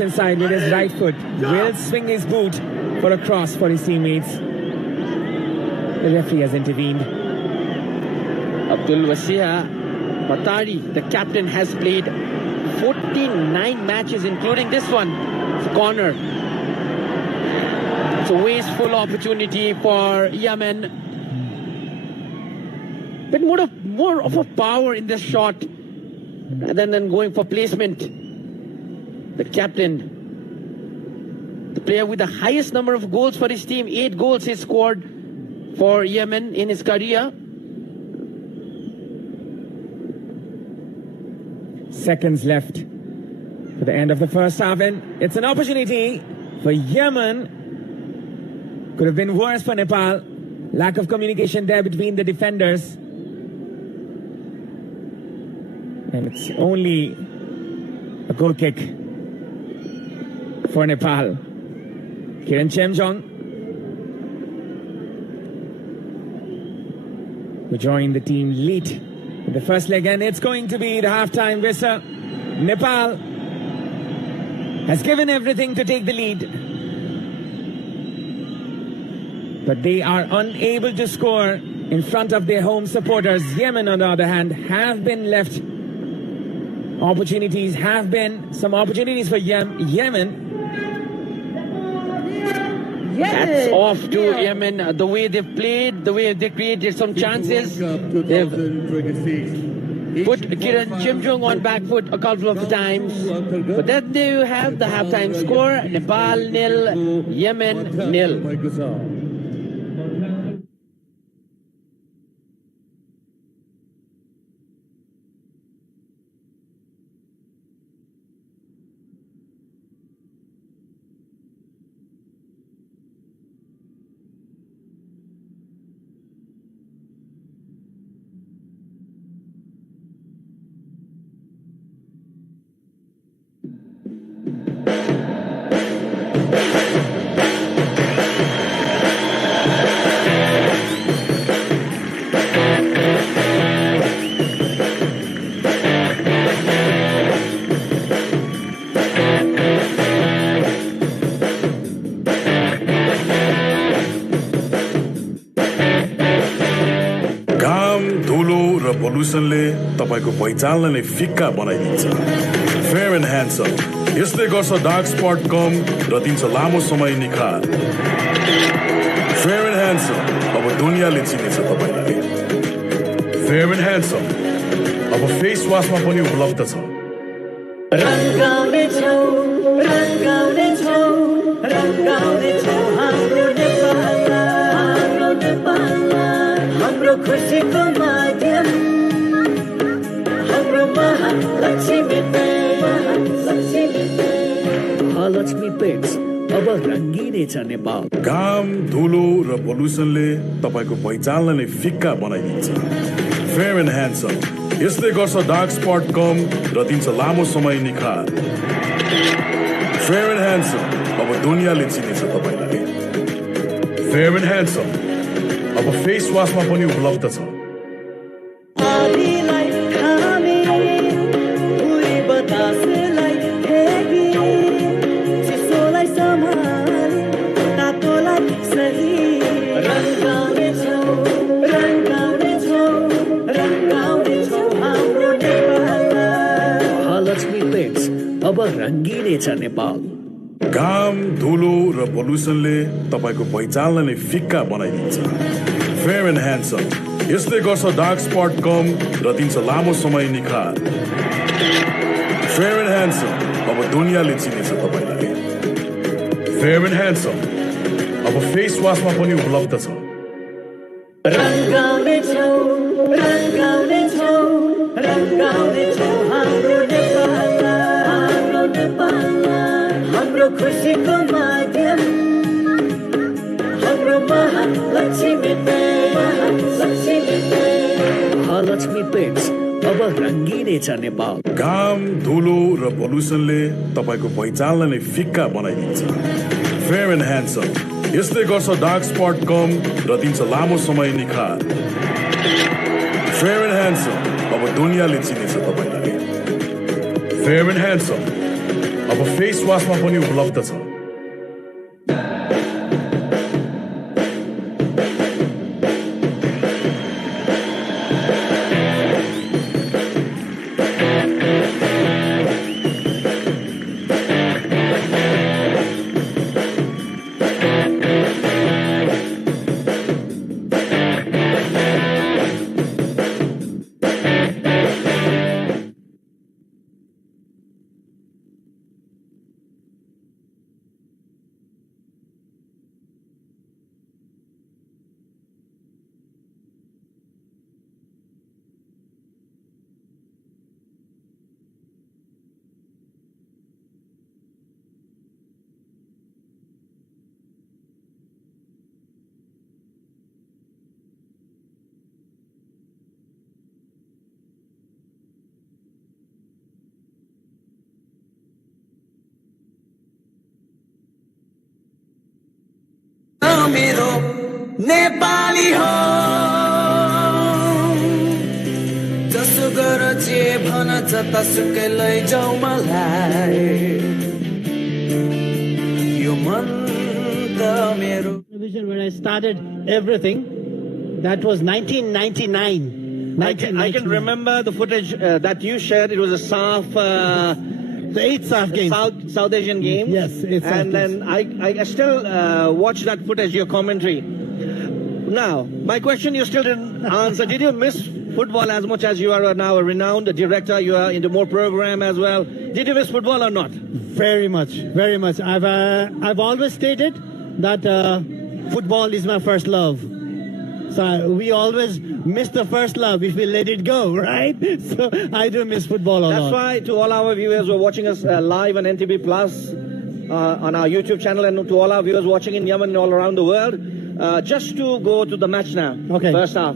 left-hand side with his right foot. Will swing his boot for a cross for his teammates. The referee has intervened. Abdul Wasiha Batari, the captain, has played 49 matches, including this one. It's a corner. It's a wasteful opportunity for Yemen. But more of a power in this shot rather than going for placement. The captain, the player with the highest number of goals for his team, 8 goals he scored for Yemen in his career. Seconds left for the end of the first half, and it's an opportunity for Yemen. Could have been worse for Nepal. Lack of communication there between the defenders. And it's only a goal kick for Nepal. Kiran Chemjong, who joined the team late in the first leg, and it's going to be the halftime whistle. Nepal has given everything to take the lead, but they are unable to score in front of their home supporters. Yemen, on the other hand, have been left opportunities, have been some opportunities for Yemen. Hats off to Yemen, the way they've played, the way they created some chances. They've put Kiran Chimjong on back foot a couple of times. But then there you have the halftime score. Nepal 0, Yemen 0. पोल्युसनले तपाईको पहिचानलाई नै फिक्का बनाइदिन्छ। Fair and handsome यसले गर्छ dark spot कम र दिन्छ लामो समय निखार। फेयर एन्ड ह्यान्डसम अब दुनियाँले चिनेछ तपाईलाई। फेयर एन्ड ह्यान्डसम अब फेस वाशमा पनि उपलब्ध छ। हाम्रो खुसीको माध्यम हाम्रो महालक्ष्मी पेट्स अब रंगिनेछ नेपाल। घाम धुलो र पोल्युसनले तपाईको पहिचानलाई नै फिक्का बनाइदिन्छ। फेयर एन्ड ह्यान्डसम यसले गर्छ डार्क स्पट कम र दिन्छ लामो समय निखार। फेयर एन्ड ह्यान्डसम अब दुनियाँले चिनेछ तपाईलाई। फेयर एन्ड ह्यान्डसम अब फेस वाशमा पनि उपलब्ध छ। महालक्ष्मी पेट्स अब रंगिनेछ नेपाल। घाम धुलो र पोल्युसनले तपाईको पहिचानलाई नै फिक्का बनाइदिन्छ। फेयर एन्ड ह्यान्डसम यसले गर्छ डार्क स्पट कम र दिन्छ लामो समय निखार। फेयर एन्ड ह्यान्डसम अब दुनियाँले चिनेछ तपाईलाई। फेयर एन्ड ह्यान्डसम अब फेस वाशमा पनि उपलब्ध छ। हाम्रो खुसीको माध्यम हाम्रो महालक्ष्मी पेट्स अब रंगिनेछ नेपाल। घाम धुलो र पोल्युसनले तपाईको पहिचानलाई नै फिक्का बनाइदिन्छ। फेयर एन्ड ह्यान्डसम यसले गर्छ डार्क स्पट कम र दिन्छ लामो समय निखार। फेयर एन्ड ह्यान्डसम अब दुनियाँले चिनेछ तपाईलाई। फेयर एन्ड ह्यान्डसम अब अब फेस वासमा पनि उपलब्ध छ। मेरो नेपाली हो जसो गर जे भन जतासुकै लैजाऊ मलाई यो मन त मेरो television when I started everything. That was 1999. I can remember the footage that you shared. It was a SAF. The 8 SAF games. South Asian games. Yes, it's and then I still watch that footage, your commentary. Now, my question you still didn't answer. Did you miss football as much as you are now a renowned director? You are into more program as well. Did you miss football or not? Very much, very much. I've always stated that football is my first love. So we always miss the first love if we let it go, right? So I do miss football a lot. That's why to all our viewers who are watching us live on NTV Plus, on our YouTube channel, and to all our viewers watching in Yemen and all around the world, just to go to the match now, Okay. first half.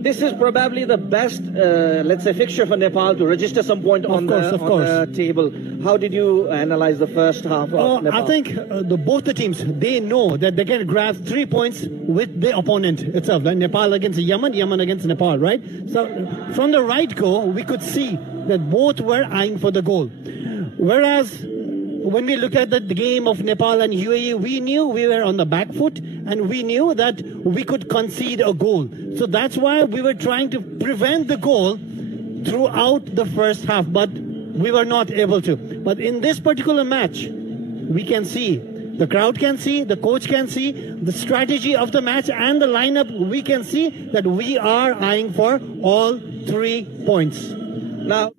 This is probably the best, let's say, fixture for Nepal to register some point on the table. How did you analyze the first half of Nepal? I think both the teams, they know that they can grab 3 points with the opponent itself. Like Nepal against Yemen, Yemen against Nepal, right? So from the right goal, we could see that both were eyeing for the goal. Whereas when we look at the game of Nepal and UAE, we knew we were on the back foot and we knew that we could concede a goal. So that's why we were trying to prevent the goal throughout the first half, but we were not able to. But in this particular match, we can see, the crowd can see, the coach can see, the strategy of the match and the lineup, we can see that we are eyeing for all 3 points. Now,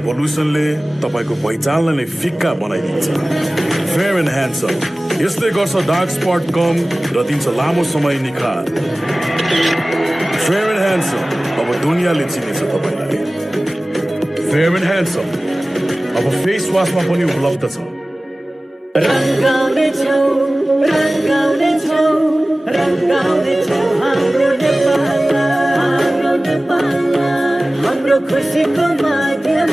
पोल्युसनले तपाईको पहिचानलाई नै फिक्का बनाइदिन्छ। Fair and handsome यसले गर्छ dark spot कम र दिन्छ लामो समय निखार। फेयर एन्ड ह्यान्डसम अब दुनियाँले चिनेछ तपाईलाई। फेयर एन्ड ह्यान्डसम अब फेस वासमा पनि उपलब्ध छ। रंगाउने छौ हाम्रो नेपाल हाम्रो खुसीको माध्यम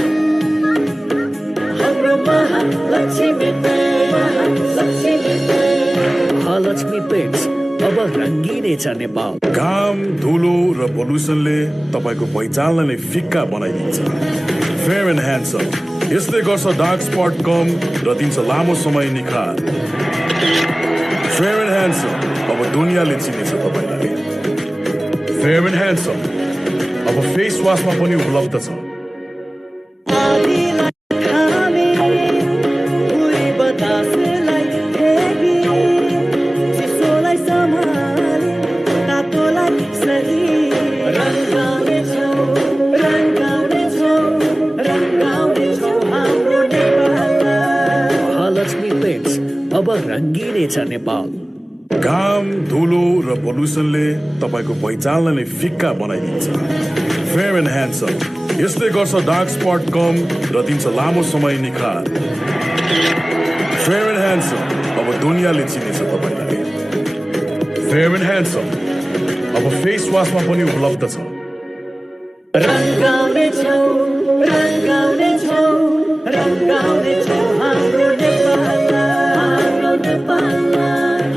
हाम्रो महालक्ष्मी पेट्स अब रंगिने छ नेपाल। घाम धुलो र पोल्युसनले तपाईको पहिचानलाई नै फिक्का बनाइदिन्छ। फेयर एन्ड ह्यान्डसम यसले गर्छ डार्क स्पट कम र दिन्छ लामो समय निखार। फेयर एन्ड ह्यान्डसम अब दुनियाँले चिनेछ तपाईलाई। फेयर एन्ड ह्यान्डसम अब फेस वासमा पनि उपलब्ध छ। अब रंगिने छ नेपाल। घाम धुलो र पोल्युसनले तपाईको पहिचानलाई नै फिक्का बनाइदिन्छ। फेयर एन्ड ह्यान्डसम यसले गर्छ डार्क स्पट कम र दिन्छ लामो समय निखार। फेयर एन्ड ह्यान्डसम अब दुनियाँले चिनेछ तपाईलाई। फेयर एन्ड ह्यान्डसम अब फेस वासमा पनि उपलब्ध छ रंगाउने छौ हाम्रो नेपाल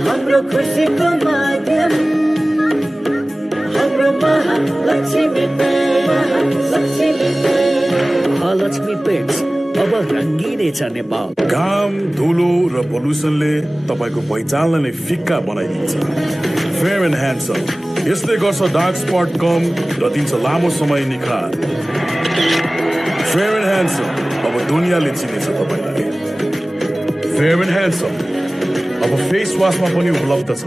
हाम्रो खुसीको माध्यम हाम्रो महालक्ष्मी महालक्ष्मी पेट्स अब रंगिनेछ नेपाल घाम धुलो र पोल्युसनले तपाईको पहिचानलाई नै फिक्का बनाइदिन्छ फेयर एन्ड ह्यान्डसम यसले गर्छ डार्क स्पट कम र दिन्छ लामो समय निखार फेयर एन्ड ह्यान्डसम अब दुनियाँले चिनेछ तपाईलाई फेयर एन्ड ह्यान्डसम अब फेस वासमा पनि उपलब्ध छ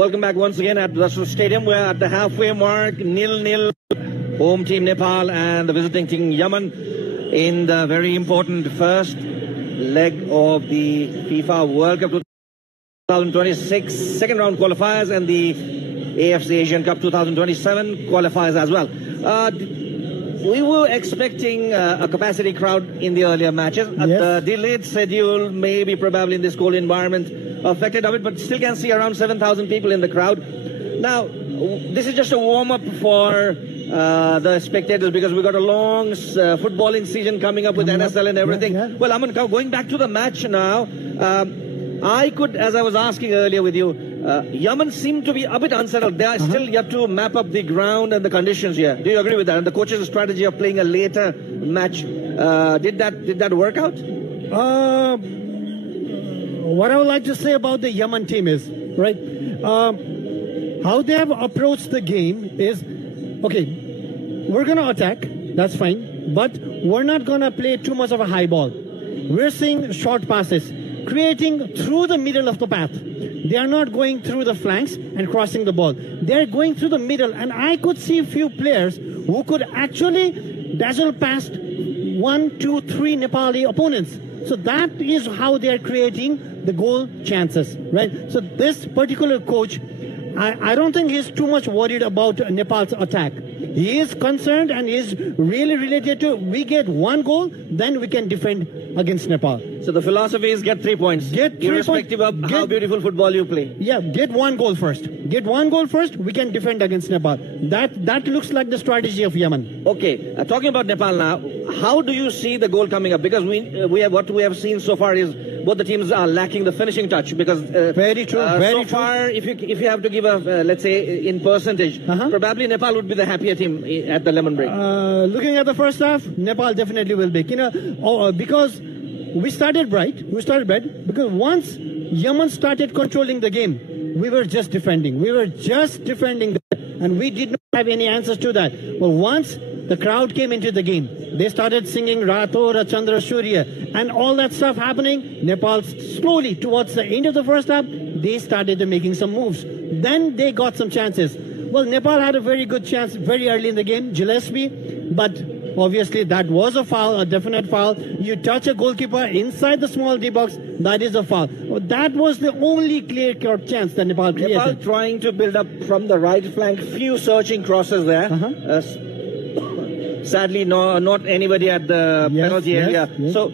Welcome back once again at Russell Stadium. We're at the halfway mark, 0-0. Home team Nepal and the visiting team Yemen in the very important first leg of the FIFA World Cup 2026 second round qualifiers and the AFC Asian Cup 2027 qualifiers as well. We were expecting a capacity crowd in the earlier matches. The delayed schedule, maybe probably in this cold environment, affected of it, but still can see around 7,000 people in the crowd. Now, this is just a warm-up for the spectators because we've got a long footballing season coming up with NSL and everything. Well, Aman, going back to the match now, I could, as I was asking earlier with you, Yemen seemed to be a bit unsettled. They are still yet to map up the ground and the conditions here. Do you agree with that? And the coach's strategy of playing a later match, did that work out? What I would like to say about the Yemen team is, right, how they have approached the game is, okay, we're going to attack, that's fine, but we're not going to play too much of a high ball. We're seeing short passes, creating through the middle of the path. They are not going through the flanks and crossing the ball. They're going through the middle, and I could see a few players who could actually dazzle past 1, 2, 3 Nepali opponents. So that is how they are creating the goal chances, right? So this particular coach, I don't think he's too much worried about Nepal's attack. He is concerned and is really related to, we get one goal, then we can defend against Nepal. So the philosophy is get 3 points. Get 3 irrespective of how beautiful football you play. Yeah, get one goal first. Get one goal first, we can defend against Nepal. That looks like the strategy of Yemen. Okay, talking about Nepal now, how do you see the goal coming up? Because we have, what we have seen so far is both the teams are lacking the finishing touch. Because very true. Very so far, if you have to give a let's say in percentage, probably Nepal would be the happier team at the lemon break. Looking at the first half, Nepal definitely will be. Because we started bright. Because once Yemen started controlling the game, we were just defending. And we did not have any answers to that. But once the crowd came into the game, they started singing Rato Ra Chandra Surya and all that stuff happening. Nepal slowly, towards the end of the first half, they started making some moves. Then they got some chances. Well, Nepal had a very good chance very early in the game, Gillespie, but obviously that was a foul, a definite foul. You touch a goalkeeper inside the small D box, that is a foul. That was the only clear-cut chance that Nepal created. Nepal trying to build up from the right flank, few searching crosses there. Sadly, not anybody at the penalty area. Yes. So,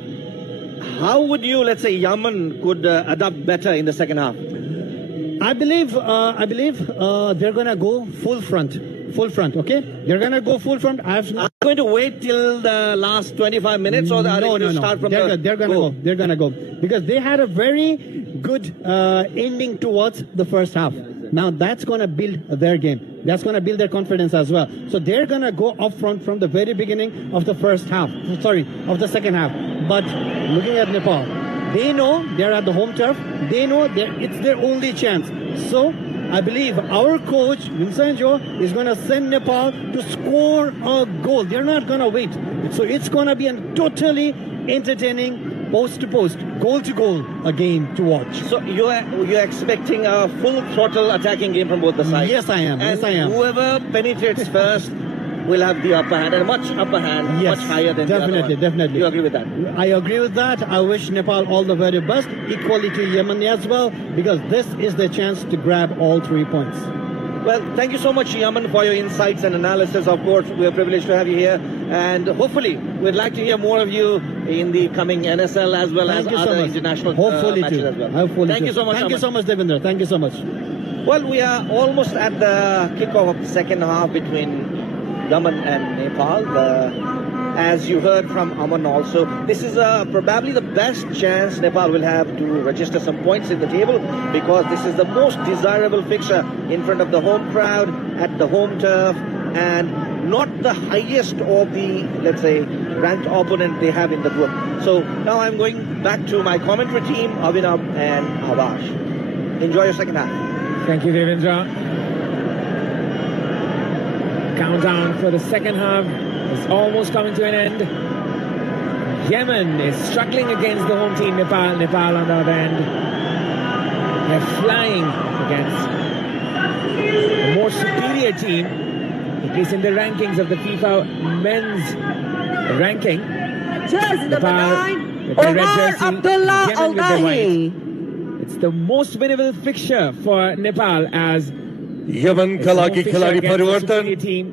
how would you, let's say, Yemen could adapt better in the second half? I believe they're gonna go full front. Okay, they're gonna go full front. Are you going to wait till the last 25 minutes, or are they going to start from They're gonna go because they had a very good ending towards the first half. Now that's gonna build their game. That's gonna build their confidence as well. So they're gonna go up front from the very beginning of the first half. Of the second half. But looking at Nepal, they know they're at the home turf. They know it's their only chance. So I believe our coach, Vincent Jo, is going to send Nepal to score a goal. They're not going to wait. So it's going to be a totally entertaining post-to-post, goal-to-goal a game to watch. So you're expecting a full throttle attacking game from both the sides? Yes, I am. And whoever penetrates first will have the upper hand, and a much upper hand, Yes, much higher than the other definitely, one. definitely. You agree with that? I agree with that. I wish Nepal all the very best, equally to Yemen as well, because this is the chance to grab all 3 points. Well, thank you so much, Yaman, for your insights and analysis. Of course, we are privileged to have you here, and hopefully, we'd like to hear more of you in the coming NSL as well as Thank you so other much. international Hopefully matches too. as well. Hopefully Thank too. you so much, Thank you Aman. so much, Devendra. Thank you so much. Well, we are almost at the kickoff of the second half between Yemen and Nepal. As you heard from Aman also, this is probably the best chance Nepal will have to register some points in the table, because this is the most desirable fixture in front of the home crowd at the home turf, and not the highest of the, let's say, ranked opponent they have in the group. So now I'm going back to my commentary team, Abhinav and Avash. Enjoy your second half. Thank you, Devendra. Countdown for the second half is almost coming to an end. Yemen is struggling against the home team, Nepal. Nepal on the other end, they're flying against a more superior team, at least in the rankings of the FIFA men's ranking. Jersey number Nepal 9, with the red Omar jersey, Abdullah Yemen with the white. Al-Dahi. It's the most winnable fixture for Nepal, as Yemen का लागि खिलाडी परिवर्तन team,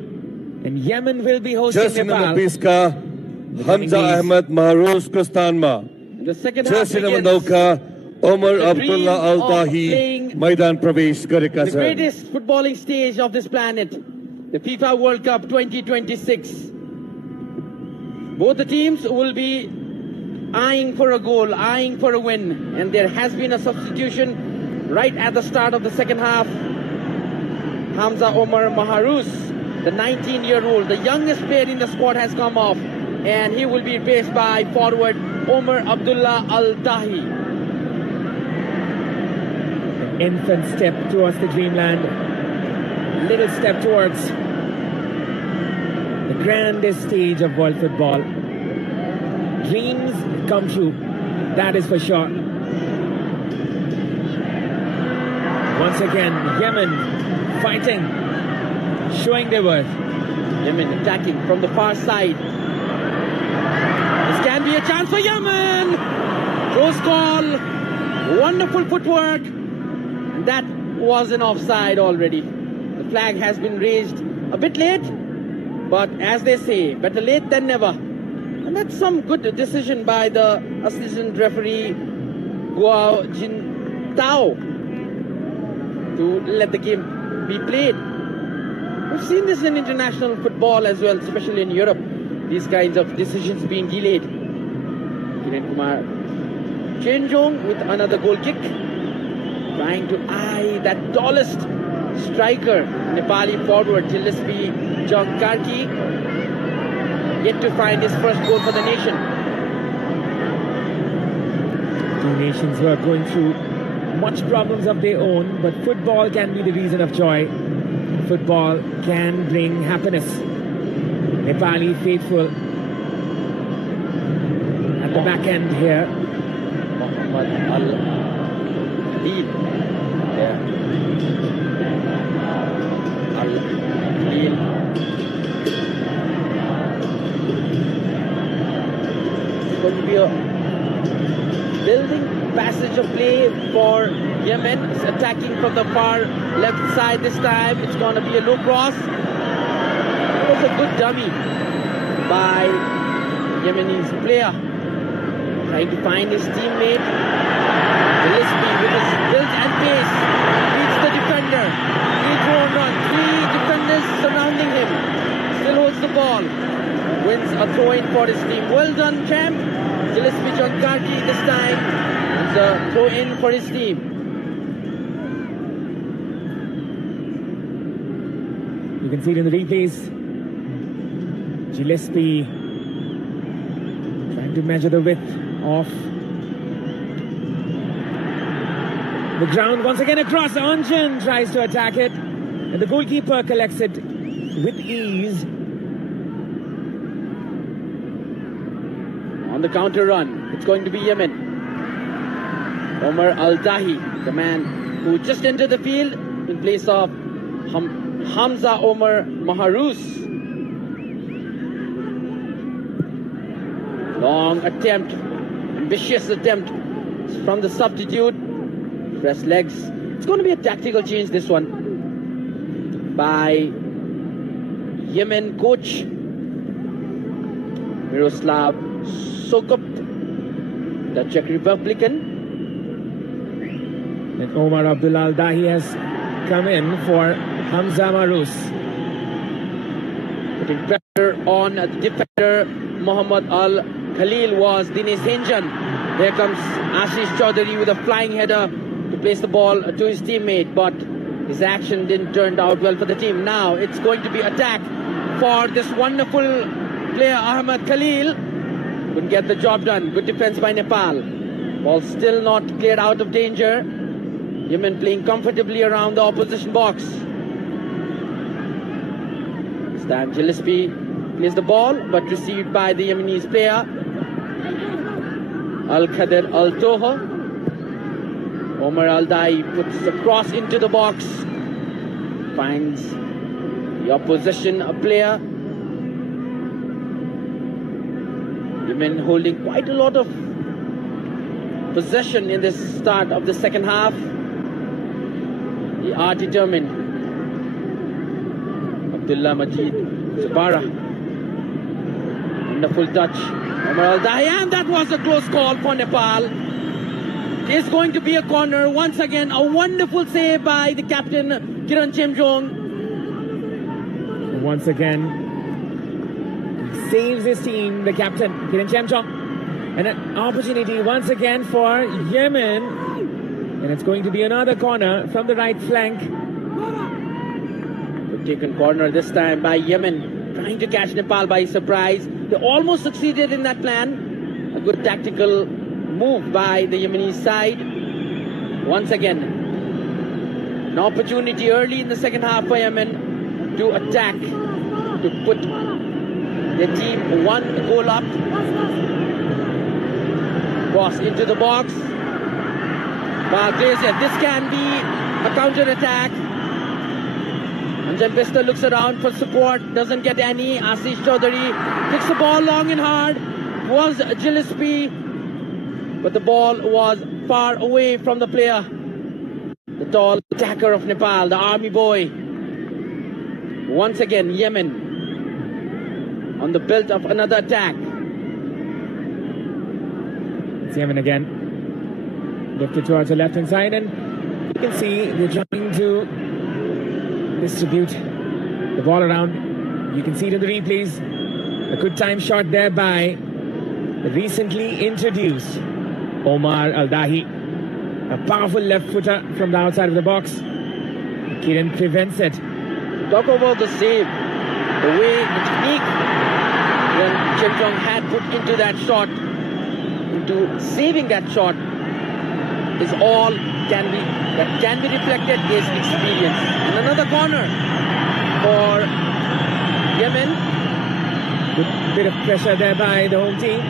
and Yemen will be hosting Jersey Nepal. Number 20 का हमजा अहमद महरूज को स्थानमा The second half Jersey number 9 begins. का Umar The Abdullah dream Al of ताही playing मैदान प्रवेश गरेका The छन् greatest footballing stage of this planet, the FIFA World Cup 2026. Both the teams will be eyeing for a goal, eyeing for a win, and there has been a substitution right at the start of the second half. Hamza Omar Maharous, the 19-year-old, the youngest player in the squad, has come off, and he will be replaced by forward Omar Abdullah Al-Dahi. An infant step towards the dreamland, little step towards the grandest stage of world football. Dreams come true, that is for sure. Once again, Yemen fighting, showing their worth. Yemen attacking from the far side. This can be a chance for Yemen. Close call. Wonderful footwork. And that was an offside already. The flag has been raised a bit late, but as they say, better late than never. And that's some good decision by the assistant referee Guo Jin Tao to let the game be played. We've seen this in international football as well, especially in Europe, these kinds of decisions being delayed. Kiran Kumar Chenjong with another goal kick, trying to eye that tallest striker, Nepali forward Gillespie Jongkarki, yet to find his first goal for the nation. Two nations were going through much problems of their own, but football can be the reason of joy. Football can bring happiness. Nepali faithful at the back end here. Muhammad Al-Khalil. Yeah. Al-Khalil. It's going to be a building passage of play for Yemen. It's attacking from the far left side this time. It's going to be a low cross. It was a good dummy by Yemenis player, trying to find his teammate. Gillespie with his build and pace beats the defender. He throw run. Three defenders surrounding him. Still holds the ball. Wins a throw-in for his team. Well done, champ. Gillespie Jongkarki this time. It's a throw-in for his team. You can see it in the replays. Gillespie trying to measure the width of the ground. Once again across, Anjan tries to attack it, and the goalkeeper collects it with ease. On the counter run, it's going to be Yemen. Omar Al-Dahi, the man who just entered the field in place of Hamza Omar Maharous. Long attempt, ambitious attempt from the substitute. Press legs. It's going to be a tactical change, this one, by Yemen coach Miroslav Sokop, the Czech Republican. And Omar Abdullah Dahi has come in for Hamza Marous. Putting pressure on the defender. Mohammad Al Khalil was Dinesh Henjan. There comes Ashish Chaudhary with a flying header to place the ball to his teammate, but his action didn't turn out well for the team. Now it's going to be attack for this wonderful player Ahmed Khalil. Couldn't get the job done. Good defense by Nepal. Ball still not cleared out of danger. Yemen playing comfortably around the opposition box. Stan Gillespie plays the ball, but received by the Yemenis player Al-Khader Al-Toha. Omar Al-Dai puts the cross into the box, finds the opposition player. Yemen holding quite a lot of possession in this start of the second half. They are determined. Abdullah Majid Sabara. Wonderful touch. Omar Al-Dahi, and that was a close call for Nepal. It's going to be a corner. Once again, a wonderful save by the captain, Kiran Chemjong. Once again, saves his team, the captain, Kiran Chemjong. And an opportunity once again for Yemen. And it's going to be another corner from the right flank. Good taken corner this time by Yemen, trying to catch Nepal by surprise. They almost succeeded in that plan. A good tactical move by the Yemeni side. Once again, an opportunity early in the second half for Yemen to attack, to put their team one goal up. Cross into the box. Glazier, this can be a counter-attack. Anjan Bista looks around for support, doesn't get any. Ashish Chaudhary kicks the ball long and hard. Was Gillespie, but the ball was far away from the player. The tall attacker of Nepal, the army boy. Once again, Yemen on the build of another attack. It's Yemen again. Lifted towards the left-hand side, and you can see they're trying to distribute the ball around. You can see it in the replays. A good time shot there by the recently introduced Omar Al-Dahi. A powerful left footer from the outside of the box. Kiran prevents it. Talk about the save, the way, the technique when Chemjong had put into that shot, into saving that shot, is all can be reflected is experience. And another corner for Yemen. Good bit of pressure there by the home team.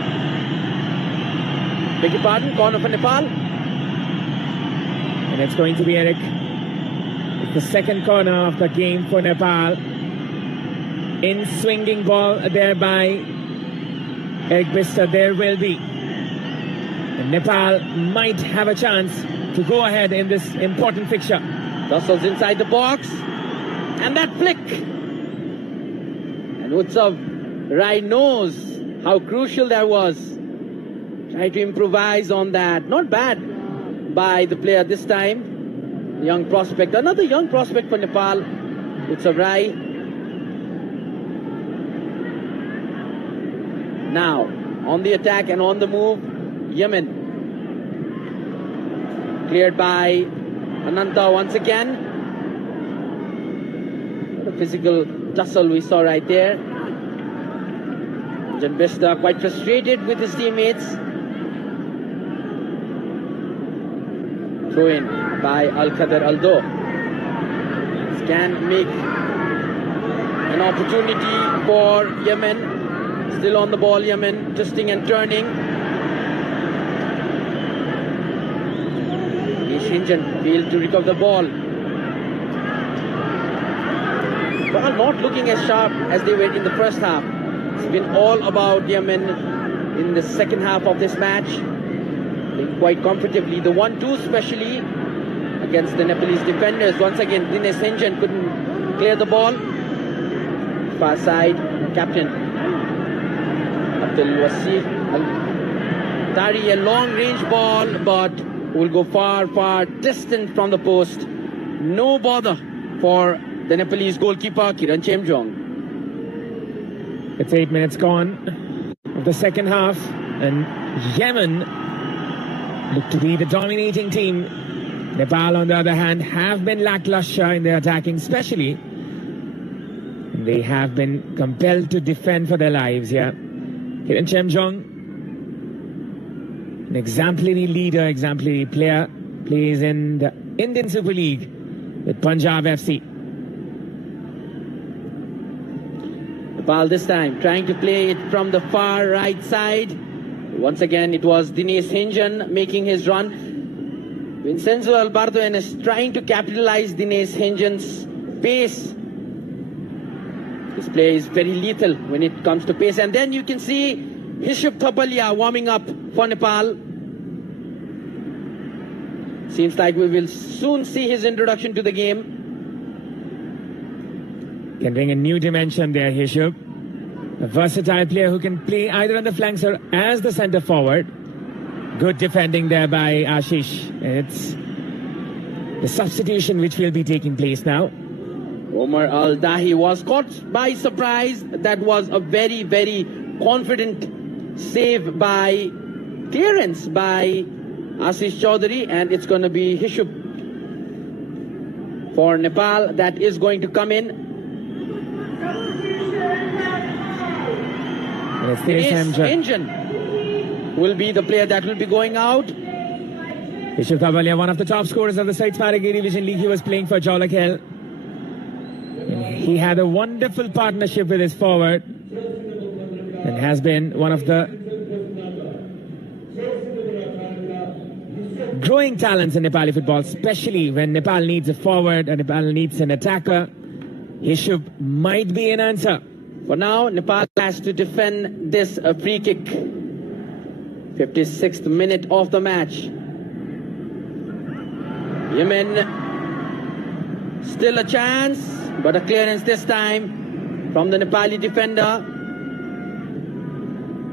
Beg your pardon, corner for Nepal. And it's going to be Eric. It's the second corner of the game for Nepal. In swinging ball there by Eric Bista, there will be. And Nepal might have a chance to go ahead in this important fixture. Tussles inside the box. And that flick. And Utsav Rai knows how crucial that was. Try to improvise on that. Not bad by the player this time. Young prospect. Another young prospect for Nepal. Utsav Rai. Now, on the attack and on the move, Yemen. Cleared by Ananta once again. What a physical tussle we saw right there. Jan Bista quite frustrated with his teammates. Throw in by Al-Khader Aldo. This can make an opportunity for Yemen. Still on the ball, Yemen, twisting and turning. Shinjan failed to recover the ball. Well, not looking as sharp as they were in the first half. It's been all about Yemen in the second half of this match, playing quite comfortably. The 1-2 especially against the Nepalese defenders. Once again, Dinesh Henjan couldn't clear the ball. Far side, captain Abdul Wasir Tari, a long range ball, but will go far distant from the post. No bother for the Nepalese goalkeeper Kiran Chemjong. It's 8 minutes gone of the second half, and Yemen look to be the dominating team. Nepal, on the other hand, have been lackluster in their attacking, especially. They have been compelled to defend for their lives here. Kiran Chemjong, an exemplary leader, exemplary player, plays in the Indian Super League with Punjab FC. Nepal this time trying to play it from the far right side. Once again, it was Dinesh Henjan making his run. Vincenzo Alberto is trying to capitalize Dinesh Henjan's pace. This play is very lethal when it comes to pace. And then you can see Hishub Thapalia warming up for Nepal. Seems like we will soon see his introduction to the game. Can bring a new dimension there, Hishub. A versatile player who can play either on the flanks or as the centre forward. Good defending there by Ashish. It's the substitution which will be taking place now. Omar Al-Dahi was caught by surprise. That was a very confident save by clearance by Ashish Chaudhary, and it's going to be Hishub for Nepal that is going to come in. Dinesh Henjan will be the player that will be going out. Hishub Thapalia, one of the top scorers of the Said Sparagiri Division League. He was playing for Jolakhel. He had a wonderful partnership with his forward and has been one of the growing talents in Nepali football, especially when Nepal needs a forward and Nepal needs an attacker. Hishub might be an answer. For now, Nepal has to defend this free kick. 56th minute of the match. Yemen still a chance, but a clearance this time from the Nepali defender.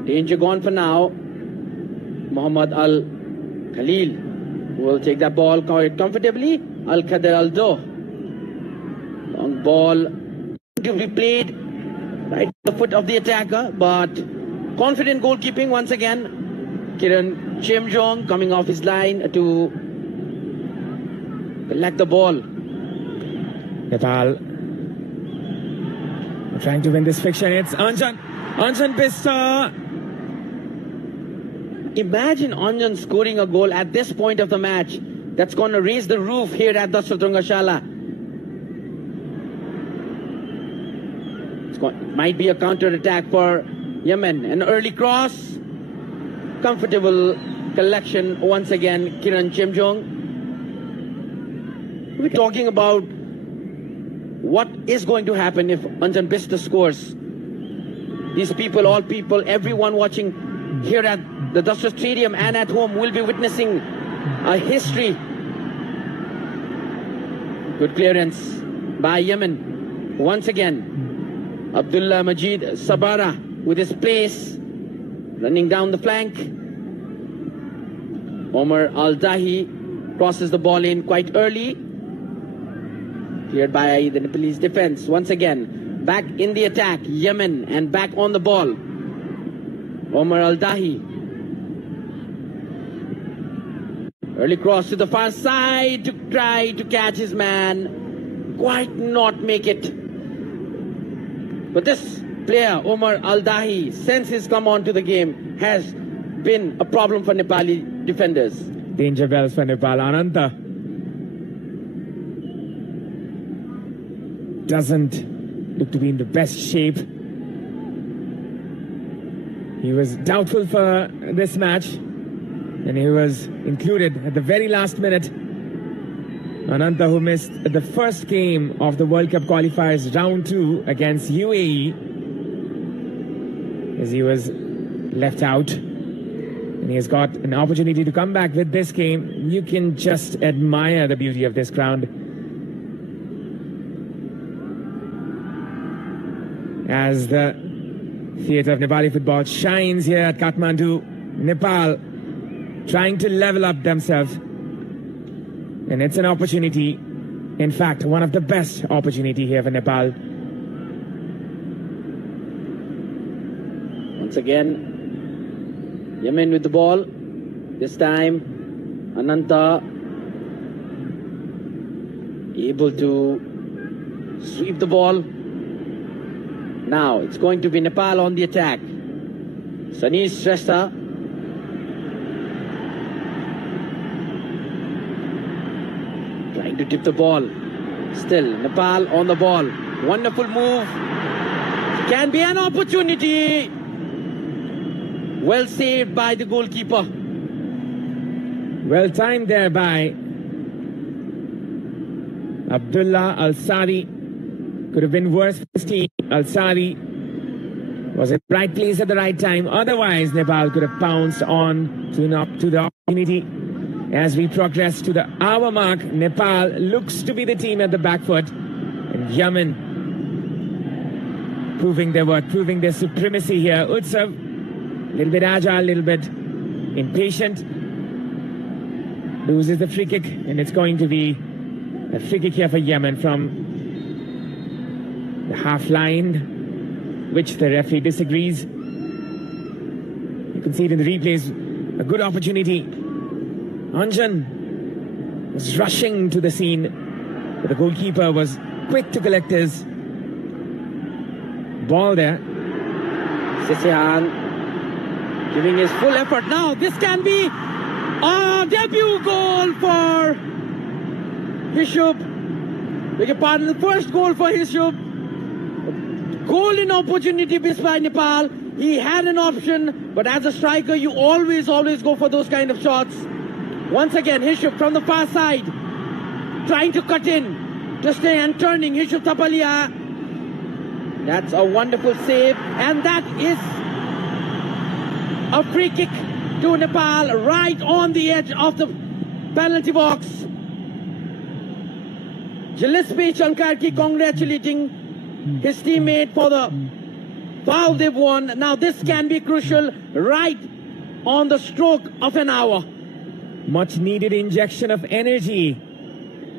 Danger gone for now. Muhammad Al Khalil will take that ball quite comfortably. Al Khader Al Do. Long ball to be played right at the foot of the attacker, but confident goalkeeping once again. Kiran Chemjong coming off his line to collect the ball. Nepal trying to win this fiction. It's Anjan Bista. Imagine Anjan scoring a goal at this point of the match. That's going to raise the roof here at the Shatrangashala. Might be a counter-attack for Yemen. An early cross. Comfortable collection once again, Kiran Chemjong. We're talking about what is going to happen if Anjan Bista scores. These people, all people, everyone watching here at the Dasra Stadium and at home will be witnessing a history. Good clearance by Yemen. Once again, Abdullah Majid Sabara with his pace, running down the flank. Omar Al-Dahi crosses the ball in quite early. Cleared by the Nepalese defense. Once again, back in the attack, Yemen, and back on the ball. Omar Al-Dahi. Early cross to the far side to try to catch his man. Quite not make it. But this player, Omar Al-Dahi, since he's come on to the game, has been a problem for Nepali defenders. Danger bells for Nepal. Ananta doesn't look to be in the best shape. He was doubtful for this match, and he was included at the very last minute. Ananta, who missed the first game of the World Cup qualifiers round 2 against UAE, as he was left out. And he has got an opportunity to come back with this game. You can just admire the beauty of this ground. As the theatre of Nepali football shines here at Kathmandu, Nepal trying to level up themselves. And it's an opportunity, in fact, one of the best opportunity here for Nepal. Once again, Yemen with the ball. This time, Ananta able to sweep the ball. Now it's going to be Nepal on the attack. Sanish Shrestha. Trying to tip the ball. Still, Nepal on the ball. Wonderful move. Can be an opportunity. Well saved by the goalkeeper. Well timed there by Abdullah Al-Sadi. Could have been worse for his team. Al-Sadi was in the right place at the right time. Otherwise, Nepal could have pounced on to the opportunity. As we progress to the hour mark, Nepal looks to be the team at the back foot. And Yemen proving their worth, proving their supremacy here. Utsav, a little bit agile, a little bit impatient. Loses the free kick, and it's going to be a free kick here for Yemen from the half line, which the referee disagrees. You can see it in the replays. A good opportunity. Anjan was rushing to the scene, but the goalkeeper was quick to collect his ball there. Sisihan giving his full effort. Now this can be a debut goal for Hishub. Beg your pardon, the first goal for Hishub. Golden opportunity missed by Nepal. He had an option, but as a striker, you always go for those kind of shots. Once again, Hishub from the far side, trying to cut in, to stay and turning. Hishub Thapalia. That's a wonderful save, and that is a free kick to Nepal right on the edge of the penalty box. Gillespie Chankarki congratulating his teammate for the foul they've won. Now this can be crucial right on the stroke of an hour. Much needed injection of energy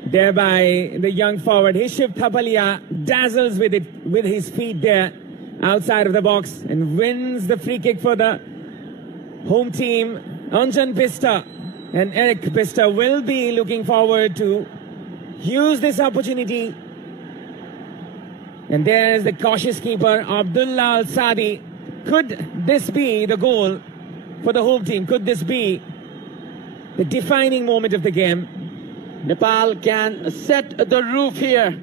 there by the young forward. Hishub Thapalia dazzles with it, with his feet there outside of the box, and wins the free kick for the home team. Anjan Pista and Eric Pista will be looking forward to use this opportunity. And there's the cautious keeper, Abdullah Al-Sadi. Could this be the goal for the home team? Could this be the defining moment of the game? Nepal can set the roof here.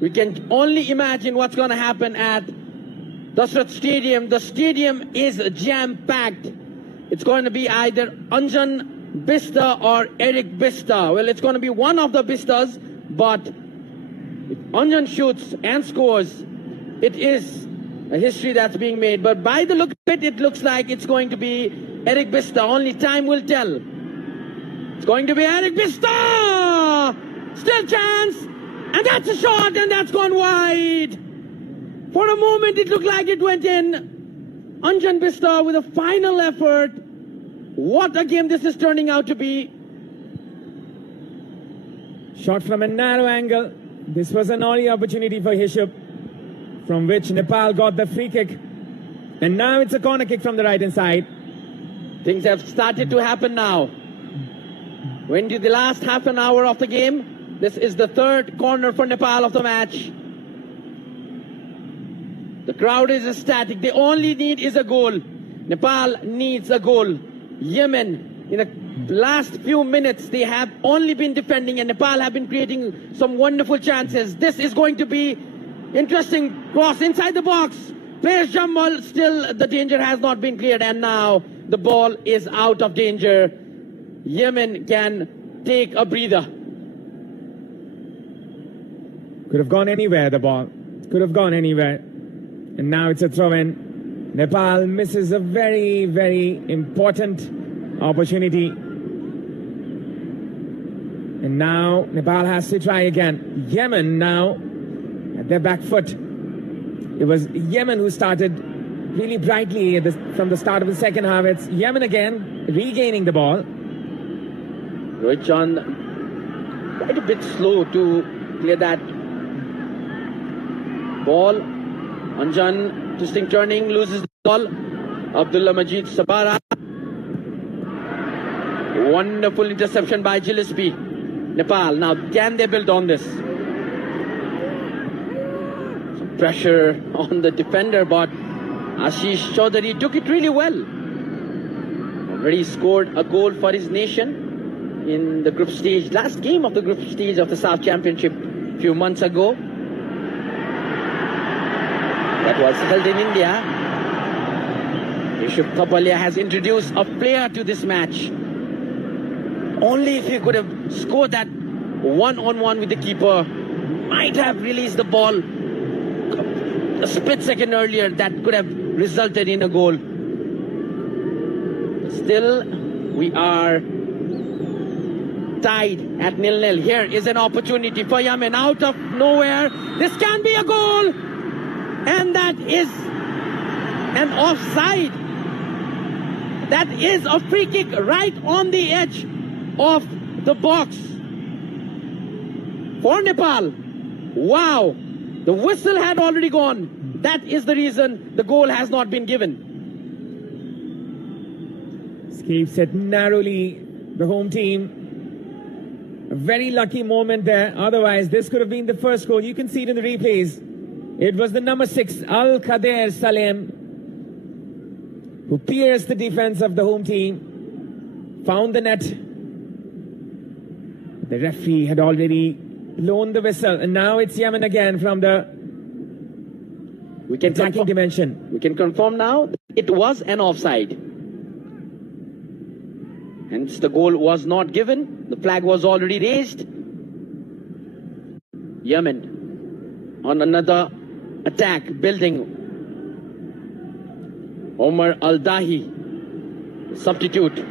We can only imagine what's going to happen at Dasrat Stadium. The stadium is jam-packed. It's going to be either Anjan Bista or Eric Bista. Well, it's going to be one of the Bistas, but if Anjan shoots and scores, it is a history that's being made. But by the look of it, it looks like it's going to be Eric Bista. Only time will tell. It's going to be Eric Bista! Still chance! And that's a shot, and that's gone wide. For a moment, it looked like it went in. Anjan Bista with a final effort. What a game this is turning out to be. Shot from a narrow angle. This was an early opportunity for Hishub, from which Nepal got the free kick. And now it's a corner kick from the right-hand side. Things have started to happen now. When did the last half an hour of the game? This is the third corner for Nepal of the match. The crowd is ecstatic. They only need is a goal. Nepal needs a goal. Yemen, in the last few minutes, they have only been defending, and Nepal have been creating some wonderful chances. This is going to be interesting. Cross inside the box. Players jumble. Still, the danger has not been cleared, and now the ball is out of danger. Yemen can take a breather. Could have gone anywhere, the ball. Could have gone anywhere. And now it's a throw-in. Nepal misses a very, very important opportunity. And now Nepal has to try again. Yemen now at their back foot. It was Yemen who started really brightly from the start of the second half. It's Yemen again regaining the ball. Rohit Chand quite a bit slow to clear that ball. Anjan twisting, turning, loses the ball. Abdullah Majid Sabara. Wonderful interception by Gillespie. Nepal, now can they build on this? Some pressure on the defender, but Ashish Chaudhary took it really well. Already scored a goal for his nation in the group stage, last game of the group stage of the South Championship a few months ago. That was held in India. Rishabh Thapalia has introduced a player to this match. Only if he could have scored that one-on-one with the keeper, might have released the ball a split second earlier, that could have resulted in a goal. Still, we are tied at 0-0. Here is an opportunity for Yemen out of nowhere. This can be a goal, and that is an offside. That is a free kick right on the edge of the box for Nepal. Wow, the whistle had already gone. That is the reason the goal has not been given. Escapes it narrowly, the home team. A very lucky moment there. Otherwise, this could have been the first goal. You can see it in the replays. It was the number 6, Al-Qadir Salem, who pierced the defense of the home team, found the net. The referee had already blown the whistle, and now it's Yemen again from the attacking dimension. We can confirm now it was an offside. Hence the goal was not given. The flag was already raised. Yemen on another attack, building. Omar Al-Dahi, substitute,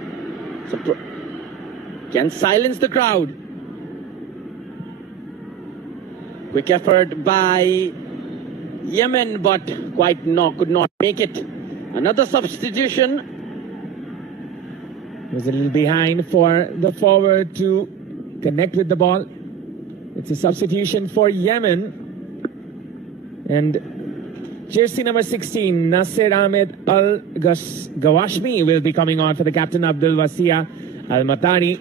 can silence the crowd. Quick effort by Yemen, but could not make it. Another substitution. Was a little behind for the forward to connect with the ball. It's a substitution for Yemen. And jersey number 16, Nasir Ahmed Al-Gawashmi will be coming on for the captain Abdul Wasia Al-Matari.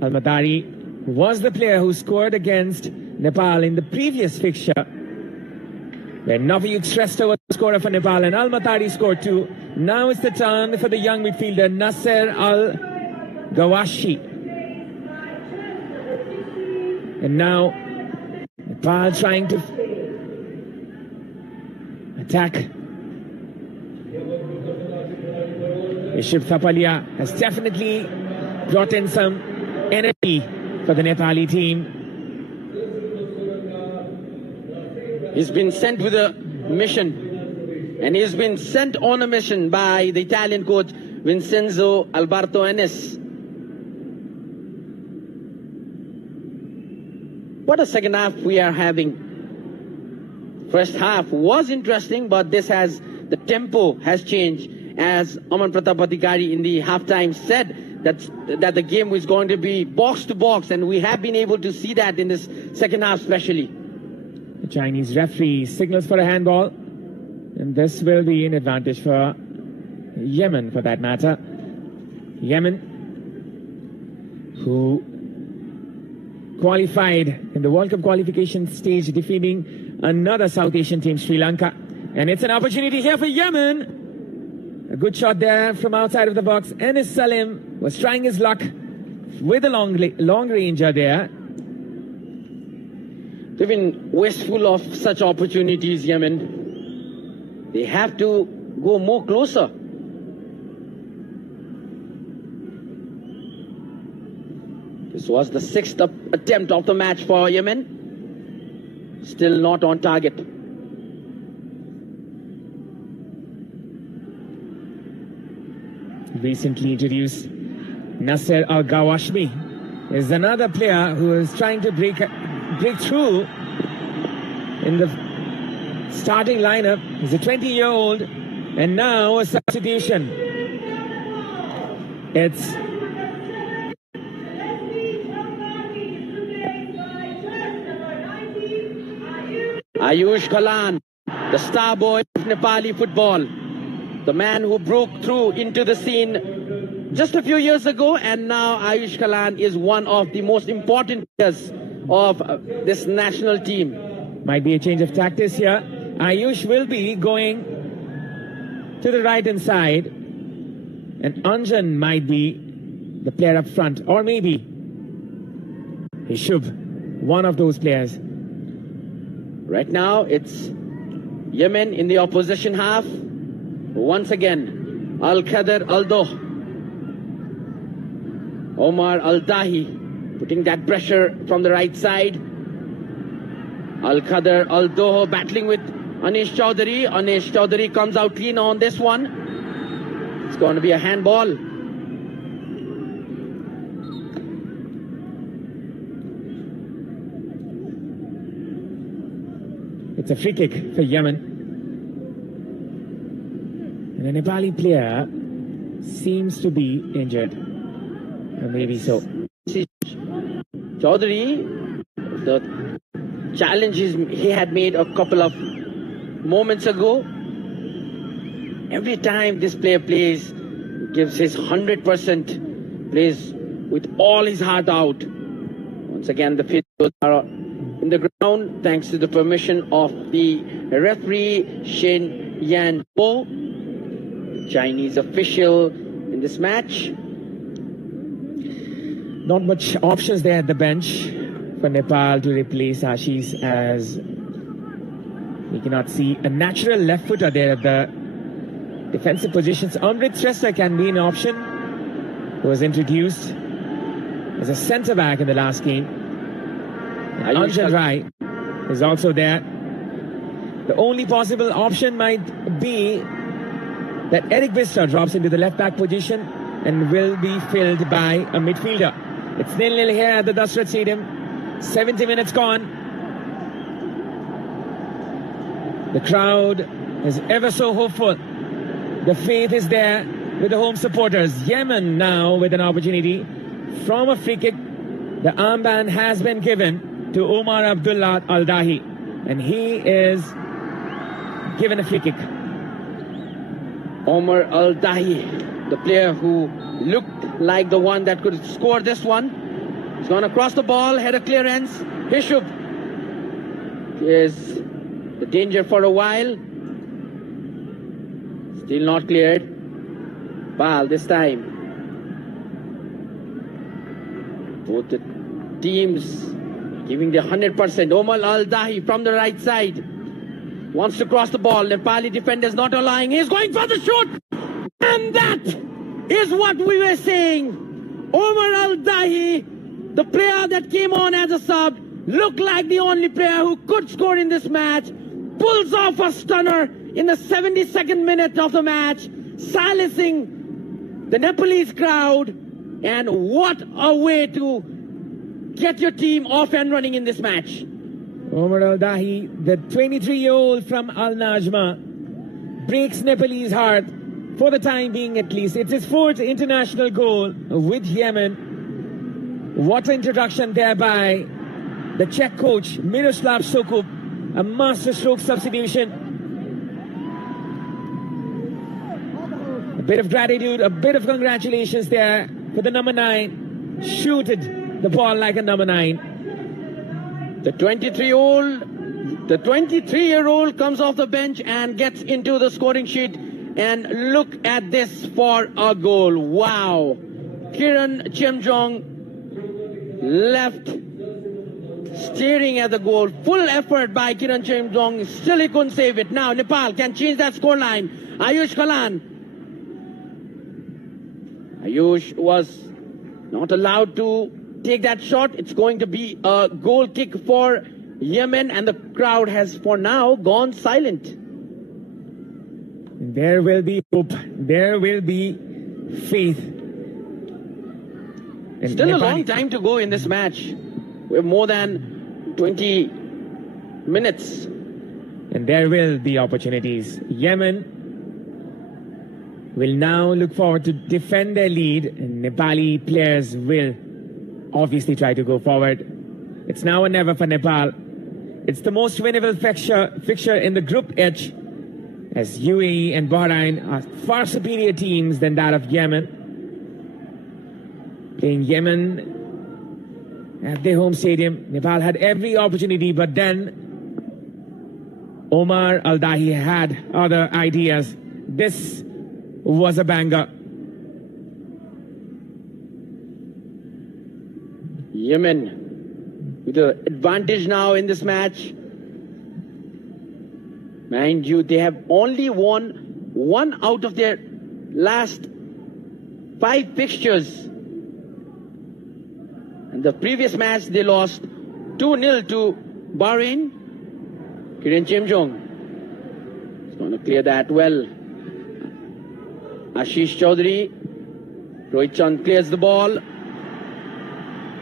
Al-Matari was the player who scored against Nepal in the previous fixture, where Navayuk Shrestha was the scorer for Nepal and Al-Matari scored 2. Now it's the turn for the young midfielder Nasir Al-Gawashi. And now Nepal trying to attack. Rishabh Thapalia has definitely brought in some energy for the Nepali team. He's been sent with a mission, and he's been sent on a mission by the Italian coach Vincenzo Alberto Enes. What a second half we are having. First half was interesting, but the tempo has changed. As Aman Pratap Adhikari in the halftime said, that the game was going to be box to box, and we have been able to see that in this second half especially. The Chinese referee signals for a handball, and this will be an advantage for Yemen for that matter. Yemen, who qualified in the World Cup qualification stage, defeating another South Asian team, Sri Lanka. And it's an opportunity here for Yemen. A good shot there from outside of the box. Enes Salim was trying his luck with a long ranger there. They've been wasteful of such opportunities, Yemen. They have to go more closer. This was the 6th attempt of the match for Yemen. Still not on target. recently introduced Nasser Al-Gawashmi is another player who is trying to break through in the starting lineup. He's a 20-year-old, and now a substitution. It's Ayush Khalan, the star boy of Nepali football, the man who broke through into the scene just a few years ago, and now Ayush Khalan is one of the most important players of this national team. might be a change of tactics here. Ayush will be going to the right-hand side, and Anjan might be the player up front, or maybe Hishub, one of those players. Right now, it's Yemen in the opposition half. Once again, Al-Khadr Al-Doh, Omar Al-Dahi putting that pressure from the right side. Al-Khadr Al-Doh battling with Anish Chaudhary. Anish Chaudhary comes out clean on this one. It's going to be a handball. It's a free kick for Yemen. And a Nepali player seems to be injured. Or maybe so. Chaudhary, the challenges he had made a couple of moments ago. Every time this player plays, gives his 100%, plays with all his heart out. Once again, the fields are in the ground thanks to the permission of the referee Shen Yan Ho, Chinese official in this match. Not much options there at the bench for Nepal to replace Ashish, as we cannot see a natural left footer there at the defensive positions. Amrit Shrestha can be an option, who was introduced as a centre back in the last game. Anjan Rai is also there. The only possible option might be that Eric Bistra drops into the left back position and will be filled by a midfielder. It's 0-0 here at the Dasrat Stadium. 70 minutes gone. The crowd is ever so hopeful. The faith is there with the home supporters. Yemen now with an opportunity from a free kick. The armband has been given to Omar Abdullah Al-Dahi, and he is given a free kick. Omar Al-Dahi, the player who looked like the one that could score this one. He's gone across the ball, header clearance. Hishub is the danger for a while. Still not cleared. Ball this time. Both the teams giving the 100%. Omar Al-Dahi from the right side wants to cross the ball. Nepali defenders not allowing. He's going for the shoot. And that is what we were saying. Omar Al-Dahi, the player that came on as a sub, looked like the only player who could score in this match. Pulls off a stunner in the 72nd minute of the match, silencing the Nepalese crowd. And what a way to get your team off and running in this match. Omar Al-Dahi, the 23-year-old from Al Najma, breaks Nepalese heart for the time being at least. It's his fourth international goal with Yemen. What an introduction there by the Czech coach Miroslav Sokup, a masterstroke substitution. A bit of gratitude, a bit of congratulations there for the number 9. Shooted the ball like a number 9. The 23-year-old comes off the bench and gets into the scoring sheet. And look at this for a goal. Wow. Kiran Chemjong left staring at the goal. Full effort by Kiran Chemjong. Still he couldn't save it. Now Nepal can change that scoreline. Ayush Khalan. Ayush was not allowed to take that shot. It's going to be a goal kick for Yemen, and the crowd has for now gone silent. There will be hope. There will be faith. in Still a Nepali. long time to go in this match. We have more than 20 minutes. And there will be opportunities. Yemen will now look forward to defend their lead, and Nepali players will obviously try to go forward. It's now or never for Nepal. It's the most winnable fixture in the Group H, as UAE and Bahrain are far superior teams than that of Yemen. Playing Yemen at their home stadium, Nepal had every opportunity, but then Omar Al-Dahi had other ideas. This was a banger. Yemen with the advantage now in this match. Mind you, they have only won 1 out of their last 5 fixtures. And the previous match they lost 2-0 to Bahrain. Kiran Chimjong is going to clear that well. Ashish Chaudhary. Rohit Chand clears the ball.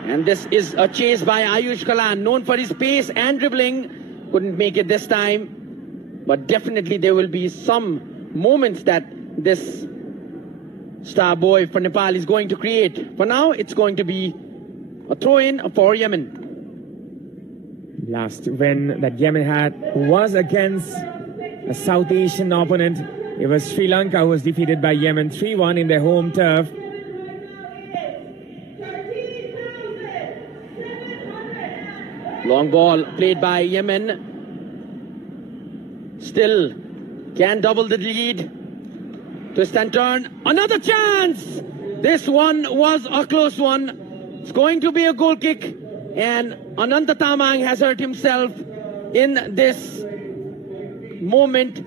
And this is a chase by Ayush Kalan, known for his pace and dribbling. Couldn't make it this time. But definitely there will be some moments that this star boy for Nepal is going to create. For now, it's going to be a throw-in for Yemen. Last win that Yemen had was against a South Asian opponent. It was Sri Lanka who was defeated by Yemen 3-1 in their home turf. Long ball played by Yemen. Still can double the lead. Twist and turn. Another chance! This one was a close one. It's going to be a goal kick. And Ananta Tamang has hurt himself in this moment.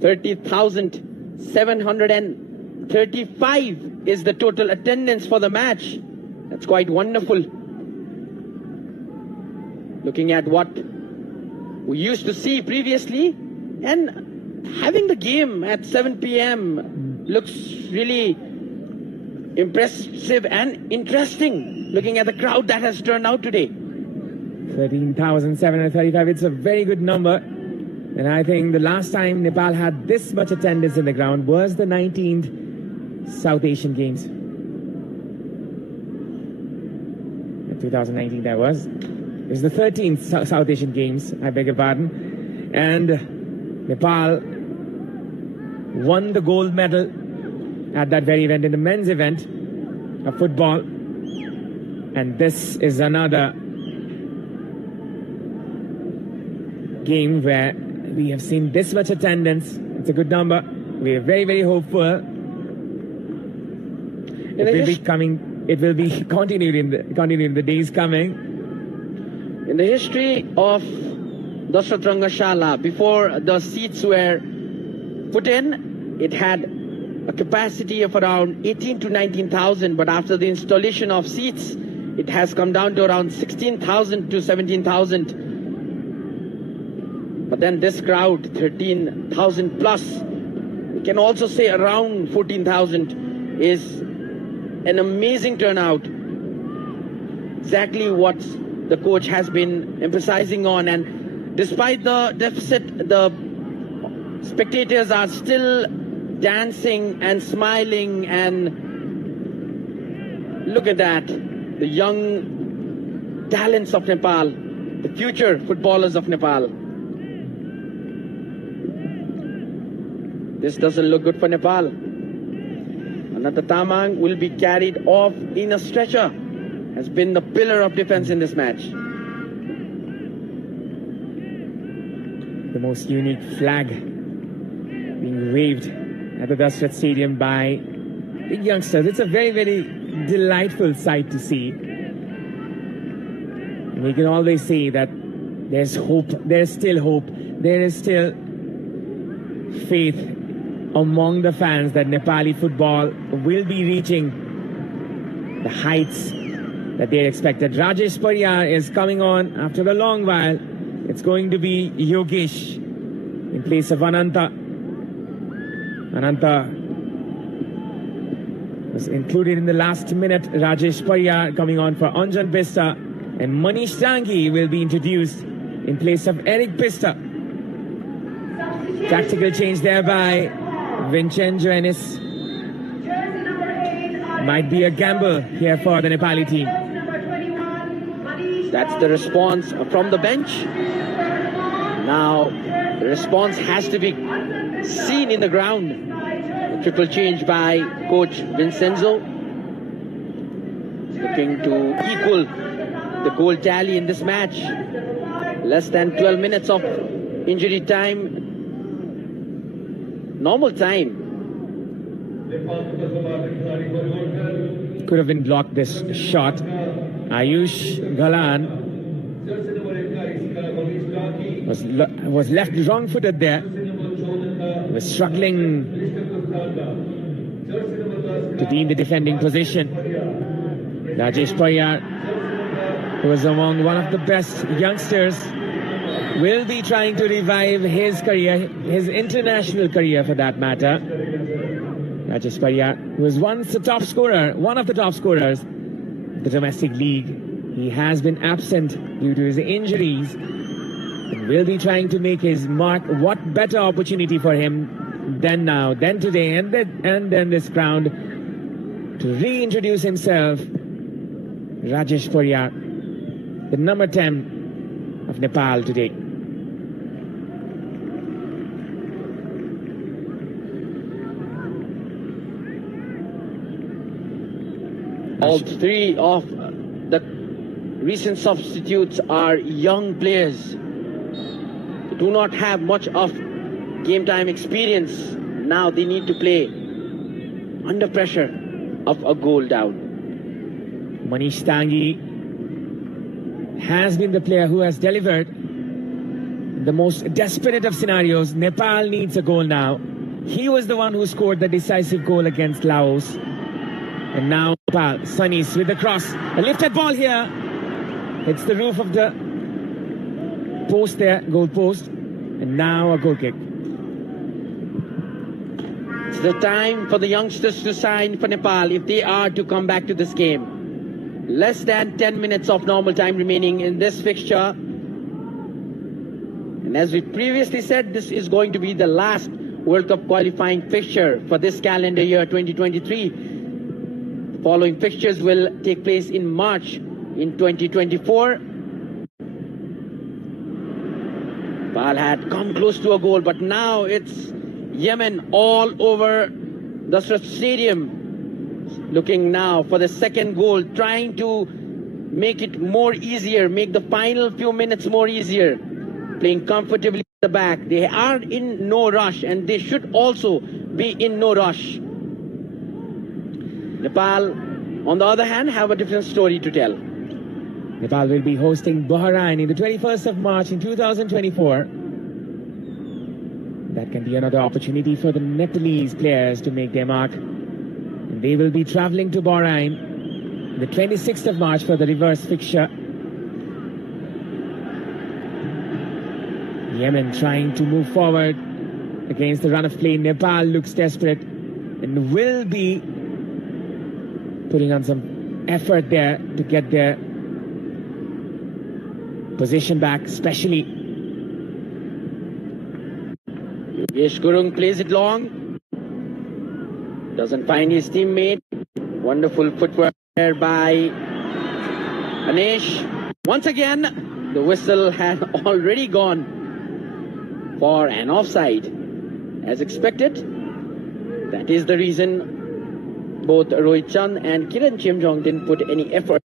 30,735 is the total attendance for the match. That's quite wonderful. Looking at what we used to see previously, and having the game at 7 p.m. looks really impressive and interesting, looking at the crowd that has turned out today. 13,735, it's a very good number. And I think the last time Nepal had this much attendance in the ground was the 19th South Asian Games. In 2019 that was. It was the 13th South Asian Games, I beg your pardon. And Nepal won the gold medal at that very event, in the men's event of football. And this is another game where we have seen this much attendance. It's a good number. We are very, very hopeful. It will be continued in the days coming. In the history of Dashrath Rangashala, before the seats were put in, it had a capacity of around 18 to 19,000, but after the installation of seats, it has come down to around 16,000 to 17,000. But then this crowd, 13,000 plus, we can also say around 14,000, is an amazing turnout. Exactly what the coach has been emphasizing on, and despite the deficit, the spectators are still dancing and smiling, and look at that, the young talents of Nepal, the future footballers of Nepal. This doesn't look good for Nepal. Ananta Tamang will be carried off in a stretcher. Has been the pillar of defense in this match. The most unique flag being waved at the Dashrath Stadium by the youngsters. It's a very, very delightful sight to see. And we can always say that there's hope, there's still hope, there is still faith among the fans that Nepali football will be reaching the heights that they expected. Rajesh Pariyar is coming on after a long while. It's going to be Yogesh in place of Ananta. Ananta was included in the last minute. Rajesh Pariyar coming on for Anjan Pista, and Manish Tangi will be introduced in place of Eric Pista. Tactical change there by Vincenzo Ennis. Might be a gamble here for the Nepali team. That's the response from the bench. Now, the response has to be seen in the ground. A triple change by coach Vincenzo, looking to equal the goal tally in this match. Less than 12 minutes of injury time. Normal time. Could have been blocked this shot. Ayush Galan was left wrong-footed there. Was struggling to be in the defending position. Rajesh Pariyar, who was among one of the best youngsters, will be trying to revive his career, his international career for that matter. Rajesh Pariyar, who was once the top scorer, one of the top scorers in the domestic league. He has been absent due to his injuries and will be trying to make his mark. What better opportunity for him than now, than today, and then this ground to reintroduce himself. Rajesh Pariyar, the number 10 of Nepal today. All three of the recent substitutes are young players who do not have much of game time experience. Now they need to play under pressure of a goal down. Manish Tangi has been the player who has delivered the most desperate of scenarios. Nepal needs a goal now. He was the one who scored the decisive goal against Laos. And now Nepal, Sunnis with the cross. A lifted ball here. Hits the roof of the post there, goal post. And now a goal kick. It's the time for the youngsters to sign for Nepal if they are to come back to this game. Less than 10 minutes of normal time remaining in this fixture. And as we previously said, this is going to be the last World Cup qualifying fixture for this calendar year 2023. The following fixtures will take place in March in 2024. Nepal had come close to a goal, but now it's Yemen all over the stadium. Looking now for the second goal, trying to make it more easier, make the final few minutes more easier. Playing comfortably at the back. They are in no rush, and they should also be in no rush. Nepal, on the other hand, have a different story to tell. Nepal will be hosting Bahrain in the 21st of March in 2024. That can be another opportunity for the Nepalese players to make their mark. And they will be traveling to Bahrain the 26th of March for the reverse fixture. Yemen trying to move forward against the run of play. Nepal looks desperate and will be putting on some effort there to get their position back, especially. Yogesh Gurung plays it long. Doesn't find his teammate. Wonderful footwork there by Anish. Once again, the whistle had already gone for an offside. As expected, that is the reason both Rohit Chand and Kiran Chimjong didn't put any effort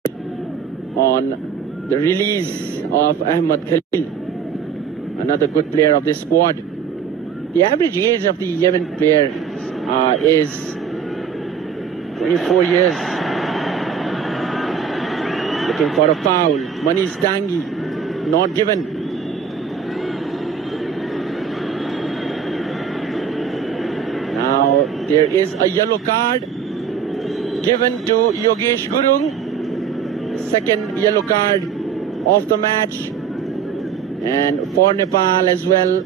on the release of Ahmed Khalil, another good player of this squad. The average age of the Yemen players is 24 years. Looking for a foul. Manish Tangi, not given. Now there is a yellow card given to Yogesh Gurung. Second yellow card of the match, and for Nepal as well.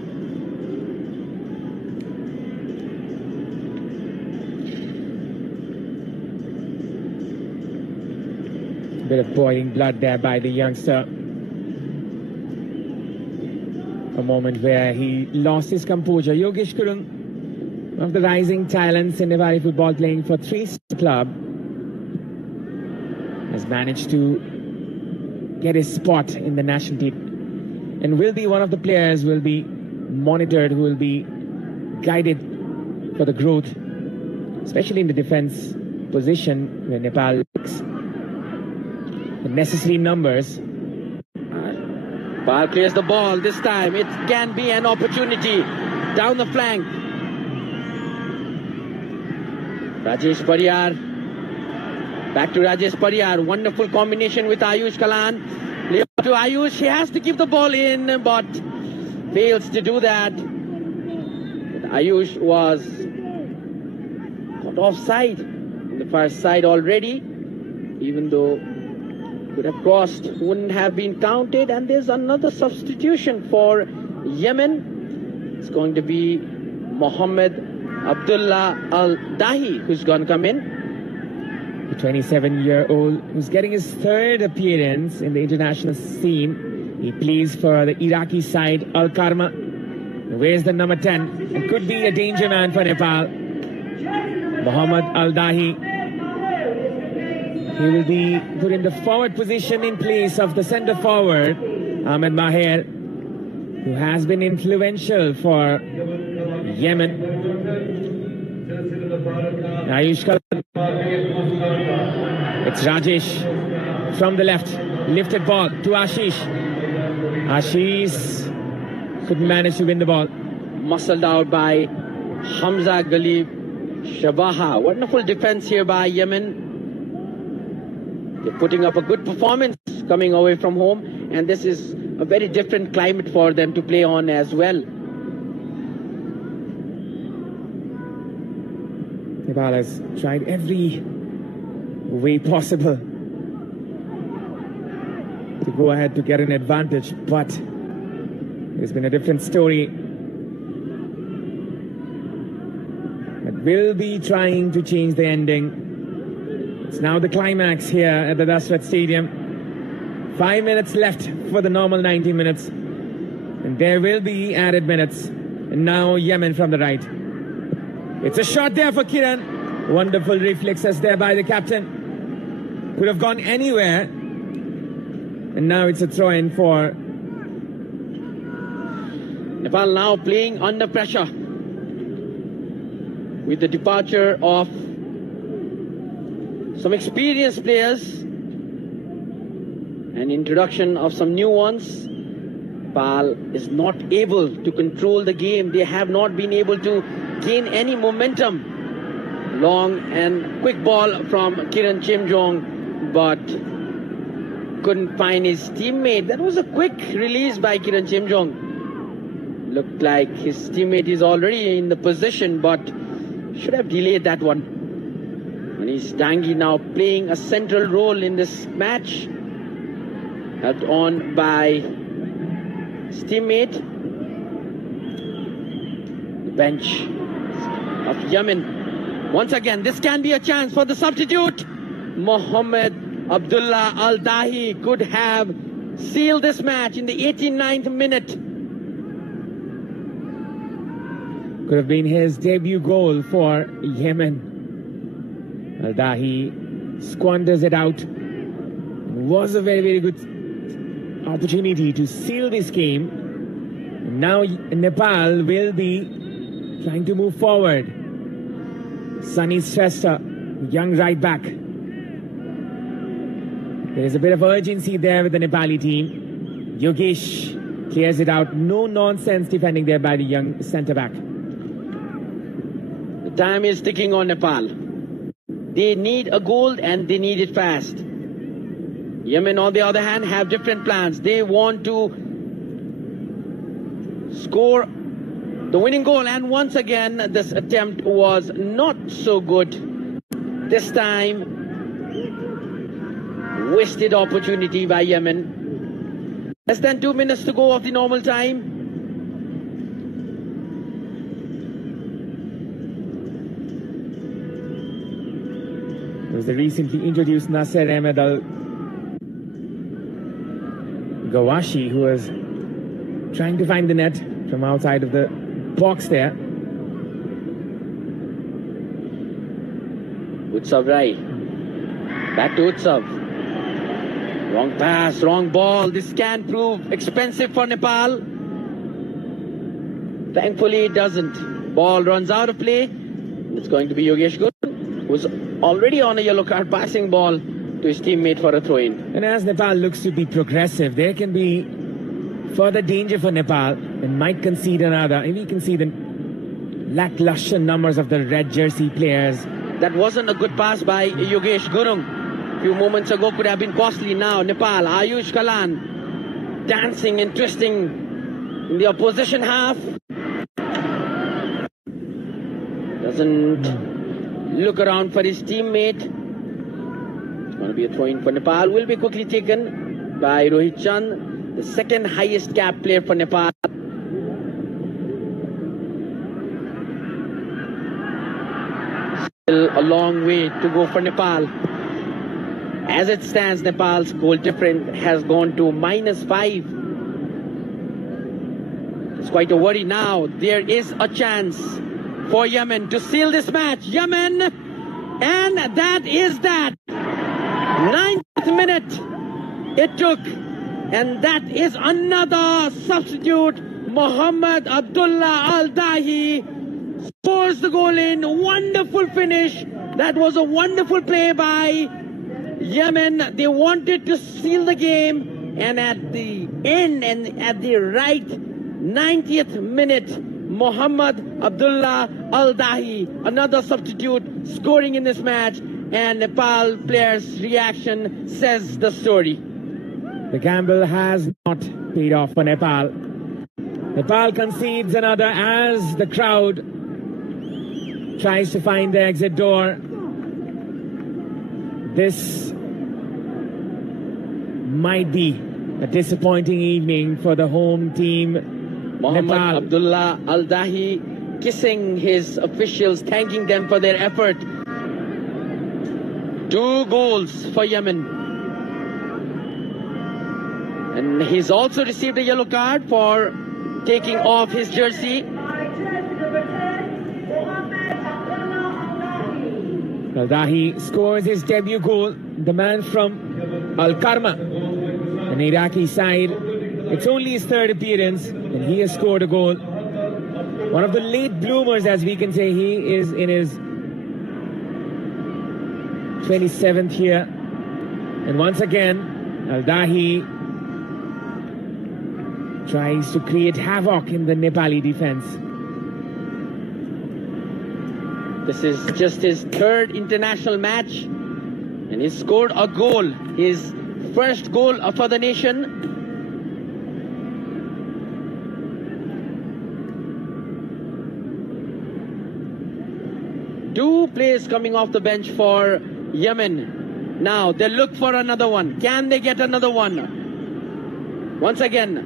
Bit of boiling blood there by the youngster. A moment where he lost his composure. Yogesh Kurung, one of the rising talents in Nepali football, playing for 3 club, has managed to get his spot in the national team and will be one of the players who will be monitored, who will be guided for the growth, especially in the defense position where Nepal lacks the necessary numbers. Nepal clears the ball this time. It can be an opportunity down the flank. Rajesh Pariyar. Back to Rajesh Pariyar. Wonderful combination with Ayush Kalan. Play to Ayush. He has to keep the ball in, but fails to do that. But Ayush was caught offside on the far side already, even though could have crossed, wouldn't have been counted. And there's another substitution for Yemen. It's going to be Mohammed Abdullah Al-Dahi who's going to come in. The 27-year-old who's getting his 3rd appearance in the international scene. He plays for the Iraqi side, Al Karma. Wears the number 10 and could be a danger man for Nepal. Mohammed Al-Dahi. He will be put in the forward position in place of the centre forward, Ahmed Maher, who has been influential for Yemen. Ayush Kalan. It's Rajesh from the left. Lifted ball to Ashish. Ashish couldn't manage to win the ball. Muscled out by Hamza Galib Shabaha. Wonderful defense here by Yemen. They're putting up a good performance coming away from home, and this is a very different climate for them to play on as well. Nepal has tried every way possible to go ahead to get an advantage, but it's been a different story. But will be trying to change the ending. It's now the climax here at the Dasrat Stadium. 5 minutes left for the normal 90 minutes. And there will be added minutes. And now Yemen from the right. It's a shot there for Kiran. Wonderful reflexes there by the captain. Could have gone anywhere. And now it's a throw-in for Nepal now playing under pressure with the departure of some experienced players and introduction of some new ones. Nepal is not able to control the game. They have not been able to gain any momentum. Long and quick ball from Kiran Chimjong, but couldn't find his teammate. That was a quick release by Kiran Chimjong. Looked like his teammate is already in the position, but should have delayed that one. Manish Dangi now playing a central role in this match, helped on by his teammate. The bench of Yemen. Once again, this can be a chance for the substitute. Mohammed Abdullah Al-Dahi could have sealed this match in the 89th minute. could have been his debut goal for Yemen. Al-Dahi squanders it out. Was a very, very good opportunity to seal this game. Now Nepal will be trying to move forward. Sunny Shrestha, young right back. There is a bit of urgency there with the Nepali team. Yogesh clears it out. No nonsense defending there by the young centre back. The time is ticking on Nepal. They need a goal and they need it fast. Yemen, on the other hand, have different plans. They want to score the winning goal, and once again this attempt was not so good. This time, wasted opportunity by Yemen. Less than 2 minutes to go of the normal time. It was the recently introduced Nasser Ahmed Al Gawashi, who was trying to find the net from outside of the box there. Utsav Rai. Back to Utsav. Wrong pass, wrong ball. This can prove expensive for Nepal. Thankfully, it doesn't. Ball runs out of play. It's going to be Yogesh Gurung, who's already on a yellow card, passing ball to his teammate for a throw-in. And as Nepal looks to be progressive, there can be further danger for Nepal and might concede another. And we can see the lackluster numbers of the red jersey players. That wasn't a good pass by Yogesh Gurung. A few moments ago could have been costly. Now Nepal, Ayush Kalan dancing and twisting in the opposition half. Doesn't look around for his teammate. It's going to be a throw-in for Nepal. Will be quickly taken by Rohit Chand, the second highest cap player for Nepal. Still a long way to go for Nepal. As it stands, Nepal's goal difference has gone to -5. It's quite a worry now. There is a chance for Yemen to seal this match. Yemen, and that is that. 9th minute it took, and that is another substitute. Mohammad Abdullah Al-Dahi scores the goal in. Wonderful finish. That was a wonderful play by Yemen. They wanted to seal the game, and at the end and at the right 90th minute, Mohammad Abdullah Al-Dahi, another substitute, scoring in this match, and Nepal players' reaction says the story. The gamble has not paid off for Nepal. Nepal concedes another as the crowd tries to find the exit door. This might be a disappointing evening for the home team. Mohammad Nepal. Abdullah Al-Dahi kissing his officials, thanking them for their effort. 2 goals for Yemen. And he's also received a yellow card for taking off his jersey. Al-Dahi scores his debut goal. The man from Al-Karma, an Iraqi side. It's only his 3rd appearance, and he has scored a goal. One of the late bloomers, as we can say. He is in his 27th year. And once again, Al-Dahi tries to create havoc in the Nepali defense. This is just his 3rd international match, and he scored a goal, his first goal for the nation. Two players coming off the bench for Yemen. Now they look for another one. Can they get another one? Once again,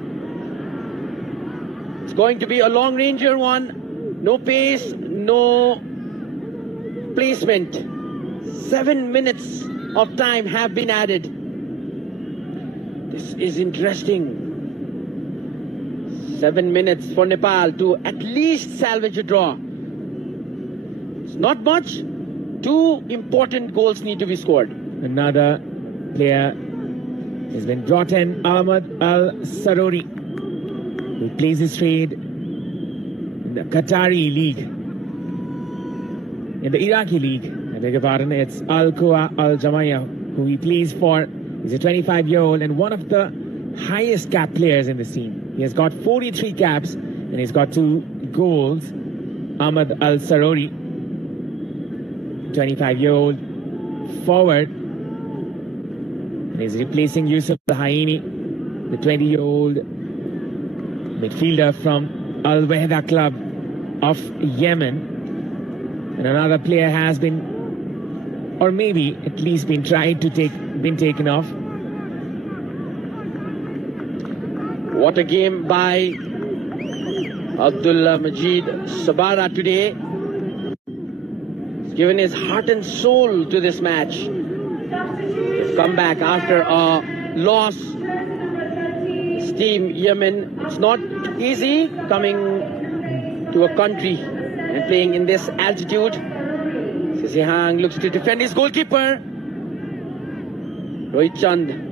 it's going to be a long ranger one. No pace, no placement. 7 minutes of time have been added. This is interesting. 7 minutes for Nepal to at least salvage a draw. It's not much. 2 important goals need to be scored. Another player has been brought in, Ahmad Al-Sarori, who plays his trade in the Qatari League. In the Iraqi League, I beg your pardon, it's Al-Quwa Al-Jamaya, who he plays for. He's a 25-year-old and one of the highest cap players in the scene. He has got 43 caps and he's got 2 goals. Ahmad Al-Sarori, 25-year-old forward, and he's replacing Yusuf Al-Haini, the 20-year-old midfielder from Al-Wahda club of Yemen. And another player has been, or maybe at least been tried to been taken off. What a game by Abdullah Majid Sabara today. He's given his heart and soul to this match. He's come back after a loss This team, Yemen, it's not easy coming to a country and playing in this altitude. Sisihang looks to defend his goalkeeper. Rohit Chand.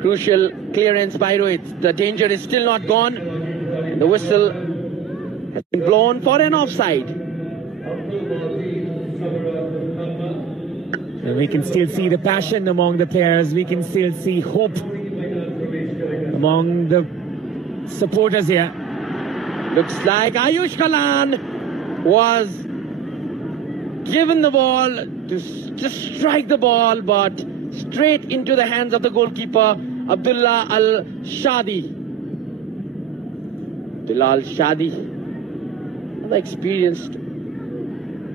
Crucial clearance by Rohit. The danger is still not gone. The whistle has been blown for an offside. And we can still see the passion among the players. We can still see hope among the supporters here. Looks like Ayush Kalan was given the ball to just strike the ball, but straight into the hands of the goalkeeper, Abdullah Al-Shadi. Abdullah Al-Shadi, another experienced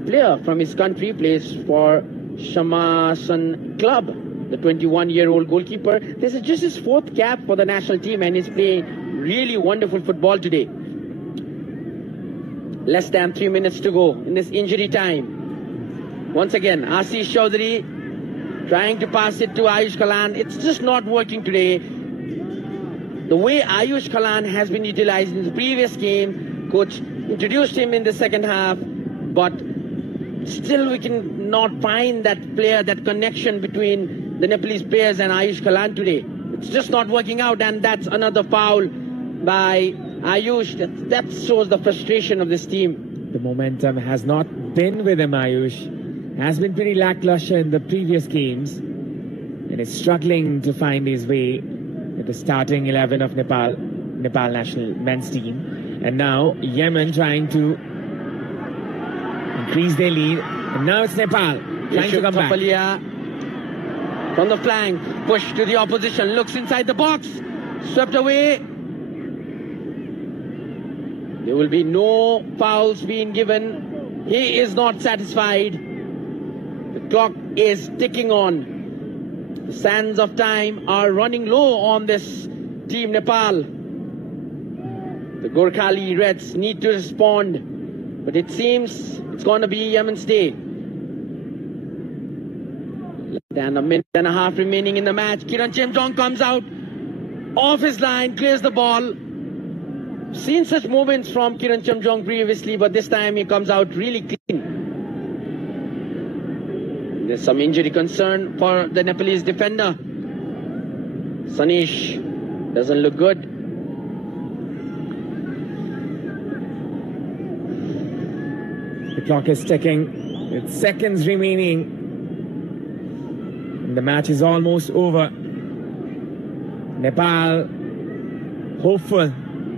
player from his country, plays for Shamasan Club, the 21-year-old goalkeeper. This is just his fourth cap for the national team, and he's playing really wonderful football today. Less than 3 minutes to go in this injury time. Once again, Ashish Chaudhary trying to pass it to Ayush Kalan. It's just not working today. The way Ayush Kalan has been utilized in the previous game, coach introduced him in the second half, but still we can not find that player, that connection between the Nepalese players and Ayush Kalan today. It's just not working out, and that's another foul by Ayush. That shows the frustration of this team. The momentum has not been with him, Ayush. Has been pretty lackluster in the previous games and is struggling to find his way at the starting 11 of Nepal national men's team. And now Yemen trying to increase their lead. And now it's Nepal trying to come back. Kapalia from the flank, push to the opposition, looks inside the box, swept away. There will be no fouls being given. He is not satisfied. The clock is ticking on. The sands of time are running low on this team, Nepal. The Gorkhali Reds need to respond, but it seems it's going to be Yemen's day. Less than a minute and a half remaining in the match. Kiran Chemjong comes out off his line, clears the ball. Seen such movements from Kiran Chemjong previously, but this time he comes out really clean. There's some injury concern for the Nepalese defender. Sanish doesn't look good. The clock is ticking. With seconds remaining. And the match is almost over. Nepal hopeful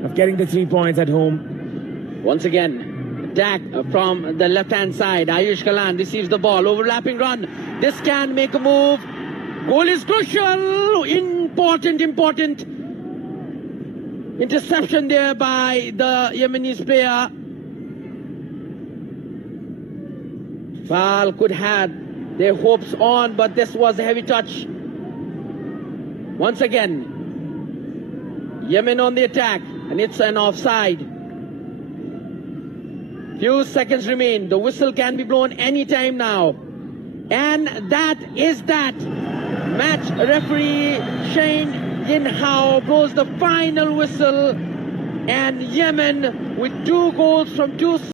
of getting the 3 points at home. Once again, attack from the left-hand side. Ayush Kalan receives the ball. Overlapping run. This can make a move. Goal is crucial. Important. Interception there by the Yemenis player. Nepal could have their hopes on, but this was a heavy touch. Once again, Yemen on the attack, and it's an offside. Few seconds remain. The whistle can be blown anytime now. And that is that. Match referee Shane Yin Hao blows the final whistle. And Yemen, with 2 goals from 2